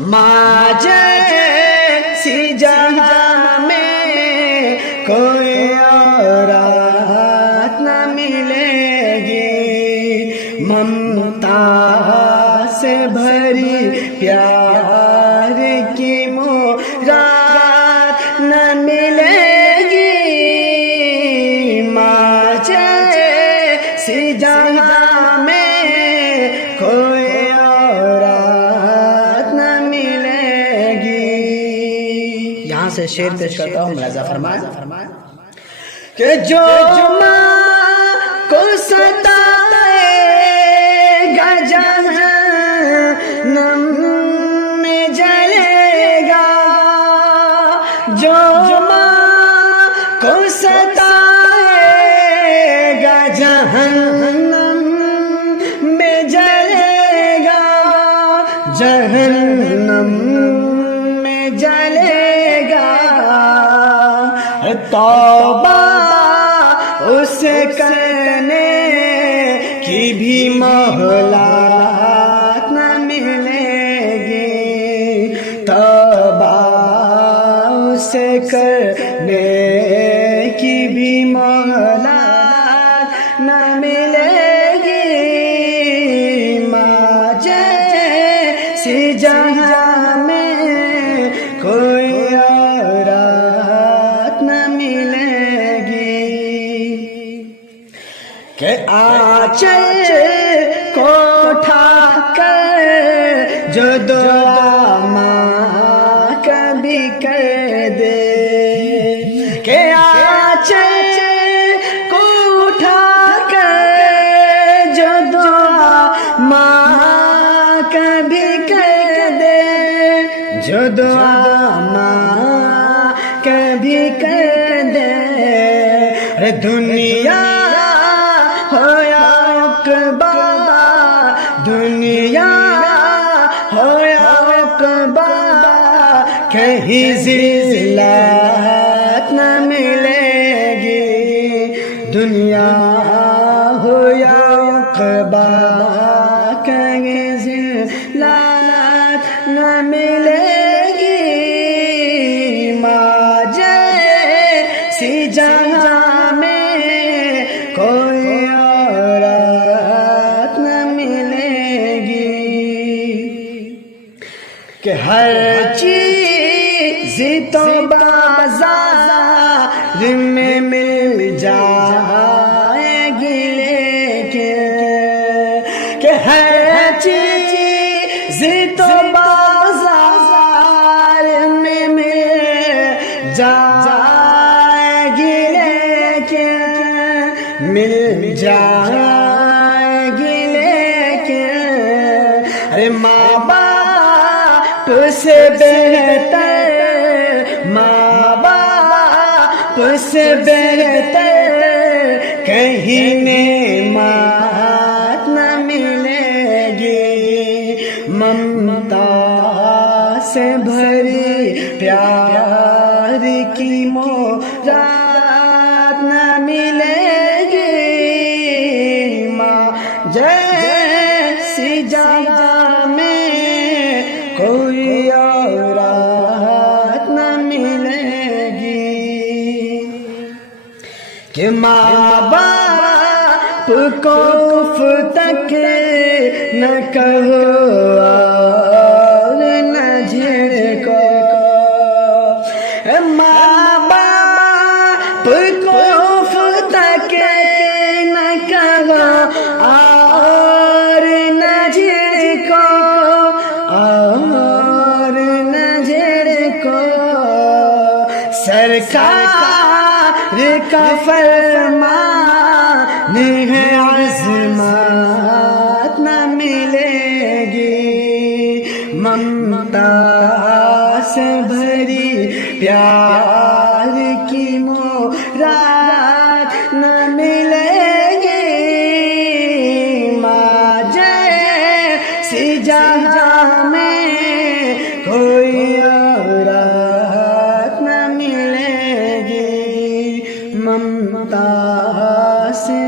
ماں جیسی جہاں میں کوئی اور رات نہ ملے گی، ممتا سے بھری پیار کی مراد نہ ملے گی، ماں جیسی جہاں میں کوئی سے شعر پیش کرتا ہوں، ملاحظہ فرمائیں کہ جو ماں کو ستائے گا جہنم میں جلے گا، جو ماں کو ستائے گا جہنم میں جلے گا، جہنم میں جلے گا، توبہ اسے کرنے کی بھی مہلت نہ ملے گی، توبہ اسے کرنے کی بھی مہلت نہ ملے گی، ماں جیسی جہاں میں کوئی کہ آنچل کو اٹھا کر جو دعا ماں کبھی کر دے، کہ آنچل کو اٹھا کر جو دعا ماں کبھی کر دے، جو دعا ماں کبھی کر دے، دنیا ہو یا عقبہ، دنیا ہو یا عقبہ، کہیں ذلت نہ ملے گی، دنیا ہو یا عقبہ، کہیں ذلت نہ ملے گی، ماں جیسی جہاں میں کوئی کہ ہر چیز تو بازار میں مل جائے گی، لیکن کہ ہر چیز تو بازار میں مل جائے گی، لیکن مل جائے گی، لیکن ارے ماں باپ سے بہتر، ماں باپ سے بہتر کہیں نعمت نہ ملے گی، ممتا سے بھری پیار کی مراد نہ ملے گی، ماں جیسی جہاں میں کوئی اور رات نہ ملے گی، کہ ماں باپ کو اف تک نہ کہو اور نہ جھڑکو، ماں باپ کو اف تک نہ کہو اور نہ جھڑکو، اور نہ جھڑکو، سرکار کا فرمان ہے عظمت نہ ملے گی، ممتا سے بھری پیار کی مراد نہ ملے گی، ماں جیسی جہاں میں کوئی اور رات نہ ملے گی، ممتا سے